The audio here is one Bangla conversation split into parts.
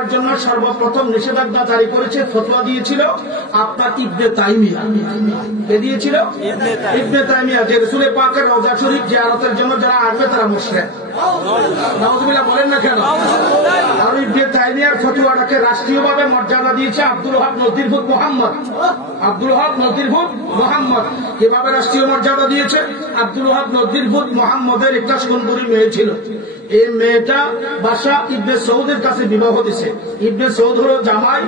করার জন্য সর্বপ্রথম নিষেধাজ্ঞা জারি করেছে, ফতোয়া দিয়েছিল আপনার ইবনে তাইমিয়া। কে দিয়েছিল? ইবনে তাইমিয়া, যে রাসূল পাকের রওজা শরীফ জিয়ারতের জন্য যারা আসবে তারা মুশরিক। নাউযুবিল্লাহ বলেন না কেন? আর ইবনে তাইমিয়ার ফতোয়াটাকে রাষ্ট্রীয়ভাবে মর্যাদা দিয়েছে আব্দুল ওয়াহাব নজিরভুত মুহাম্মদ। আব্দুল ওয়াহাব নজিরভুত মুহাম্মদ কিভাবে রাষ্ট্রীয় মর্যাদা দিয়েছে? আব্দুল ওয়াহাব নজিরভুত মুহাম্মদের একটা সুন্দরী মেয়ে ছিল। এই মেয়েটা বাদশা ইবনে সৌদের কাছে বিবাহ দিছে। ইবনে সৌদ হলো জামাই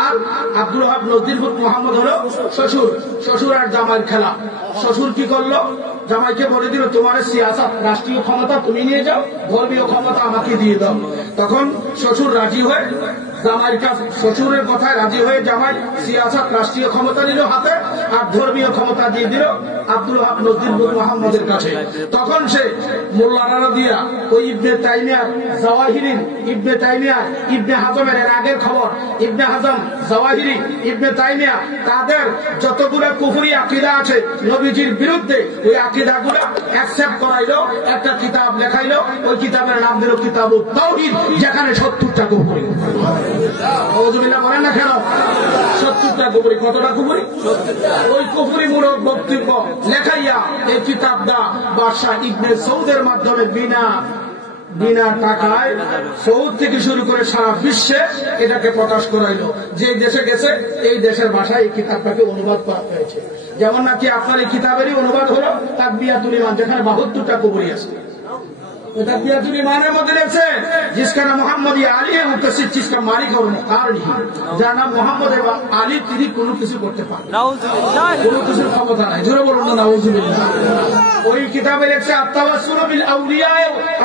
আর আব্দুল ওয়াহাব নজিরভুত মুহাম্মদ হলো শ্বশুর। শ্বশুর আর জামাইয়ের খেলা। শ্বশুর কি করলো? জামাইকে বলে দিল তোমার সিয়াসত, রাষ্ট্রীয় ক্ষমতা তুমি নিয়ে যাও, ধর্মীয় ক্ষমতা আমাকে দিয়ে দাও। তখন শ্বশুর রাজি হয়ে জামাইয়ের কাছে, শ্বশুরের কথায় রাজি হয়ে জামাই সিয়াসত রাষ্ট্রীয় ক্ষমতা নিল হাতে আর ধর্মীয় ক্ষমতা দিয়ে দিল আব্দুল ওয়াহাব নজিরভুত মুহাম্মদের কাছে। তখন সে মোল্লারা দিয়া ওই ইবনে তাইমিয়ার জাওয়াহিরি, ইবনে তাইমিয়ার ইবনে হাজমের এর আগের খবর, ইবনে হাজম, জাওয়াহিরি, ইবনে তাইমিয়া তাদের যতগুলো কুফরি আকীদা আছে নবীজির বিরুদ্ধে, ওই আকীদাগুলো অ্যাকসেপ্ট করাইলো, একটা কিতাব লেখাইলো। ওই কিতাবের নাম দিল কিতাবুত তাওহীদ, যেখানে 70টা কুফরি। নাউযুবিল্লাহ বলেন না কেন? 70টা কুফরি। কতটা কুফরি? ওই কুফরি মূলক বক্তব্য লেখাইয়া এই কিতাবটা বাদশা ইবনে সৌদের মাধ্যমে বিনা টাকায় সৌদ থেকে শুরু করে সারা বিশ্বে এটাকে প্রকাশ করাইলো। যে দেশে গেছে এই দেশের ভাষায় এই কিতাবটাকে অনুবাদ করা হয়েছে। যেমন নাকি আপনার এই কিতাবেরই অনুবাদ হলো তাকবিয়াতুল ঈমান, যেখানে 72টা কুফরি আছে। तकबीरतुल ईमाনের মধ্যে লেখছে जिसका नाम मोहम्मद আলী है उसका जिसका मालिक और मुख्तार नहीं, যার নাম মোহাম্মদ এবং আলী, তিনি কোনো কিছু করতে পারেন না, কোনো কিছুর ক্ষমতা নাই। জোরে বলুন না নাউযুবিল্লাহ। ওই কিতাবে লেখছে আত-তাওয়াসসুলু বিল আউলিয়া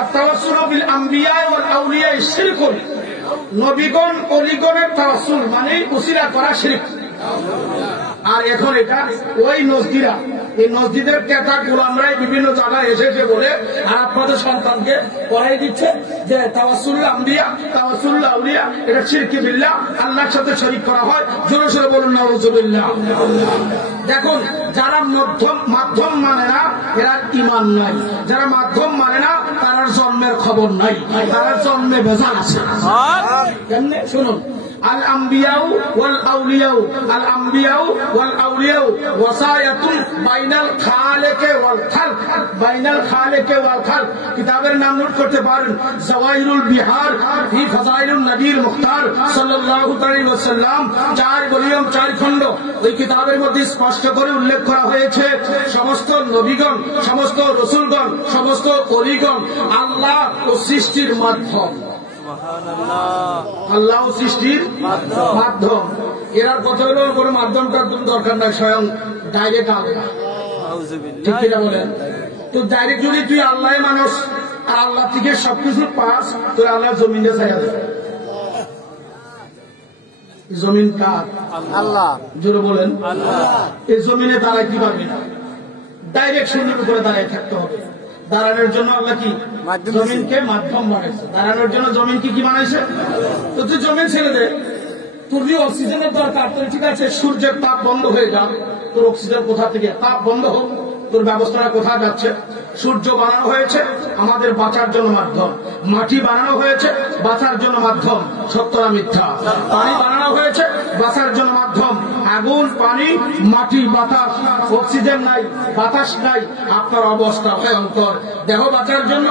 আত-তাওয়াসসুলু বিল আম্বিয়া ওয়াল আউলিয়া শিরকুন, নবীগণ ওলিগণের তাওয়াসসুল মানে উসিলা করা শিরক। আর এখন এটা ওই নজদিরা, এই নজদিদের ক্রেতা গোলামরাই বিভিন্ন জায়গায় এসেছে বলে আর আপনাদের সন্তানকে পড়াই দিচ্ছে যে তাওয়াসসুল আম্বিয়া, তাওয়াসসুল আউলিয়া, এটা শিরকি বিল্লাহ, আল্লাহর সাথে শরীক করা হয়। জোরে জোরে বলুন নাউযুবিল্লাহ। দেখুন, যারা মাধ্যম মানে না এরা ঈমান নাই, যারা মাধ্যম মানে না তার জন্মের খবর নাই, তার জন্মে ভেজাল আছে। কেমনে শুনুন, আল আম্বিয়াউ ওয়াল আউলিয়াউ, আল আম্বিয়াউ ওয়াল আউলিয়াউ ওয়াসায়াতুন বাইনাল খালিকি ওয়াল খালক, বাইনাল খালিকি ওয়াল খালক। কিতাবের নাম নোট করতে পারেন, জাওয়াহিরুল বিহার ফি ফাযাইলুন নবীর মুখতার সাল্লাল্লাহু আলাইহি ওয়াসাল্লাম, 4 ভলিউম 4 খণ্ড। ওই কিতাবের মধ্যে স্পষ্ট করে উল্লেখ করা হয়েছে সমস্ত নবীগণ, সমস্ত রাসূলগণ, সমস্ত ওলিগণ আল্লাহ ও সৃষ্টির মাধ্যম। আল্লাহ সৃষ্টির মাধ্যম। এরা কথা হলো কোনো মাধ্যমটার দরকার নাই, স্বয়ং ডাইরেক্ট আল্লাহ। ঠিক কিনা বলেন? তো ডাইরেক্ট যদি তুই আল্লাহ মানুষ আর আল্লাহ থেকে সবকিছু পাস, তো আল্লাহ জমিনে ছায়া দেবে। জমিন কার? আল্লাহ। জোরে বলেন আল্লাহ। এই জমিনে দাঁড়াইতে পারবি না, ডাইরেক্ট শূন্যের উপরে দাঁড়ায় থাকতে হবে। দাঁড়ানোর জন্য আল্লাহ কি জমিনকে মাধ্যম বানাইছে, দাঁড়ানোর জন্য জমিনকে কি বানাইছে? তো তুই জমিন ছেড়ে দে, তোর যে অক্সিজেনের দরকার, তোর ঠিক আছে সূর্যের তাপ বন্ধ হয়ে যাও, তোর অক্সিজেন কোথা থেকে? তাপ বন্ধ হোক, তোর ব্যবস্থাটা কোথায় যাচ্ছে? সূর্য বানানো হয়েছে আমাদের বাঁচার জন্য মাধ্যম, মাটি বানানো হয়েছে বাঁচার জন্য মাধ্যম, সত্য না মিথ্যা? পানি বানানো হয়েছে বাঁচার জন্য মাধ্যম, আগুন, পানি, মাটি, বাতাস, অক্সিজেন নাই, বাতাস নাই, আপনার অবস্থা ভয়ঙ্কর। দেহ বাঁচার জন্য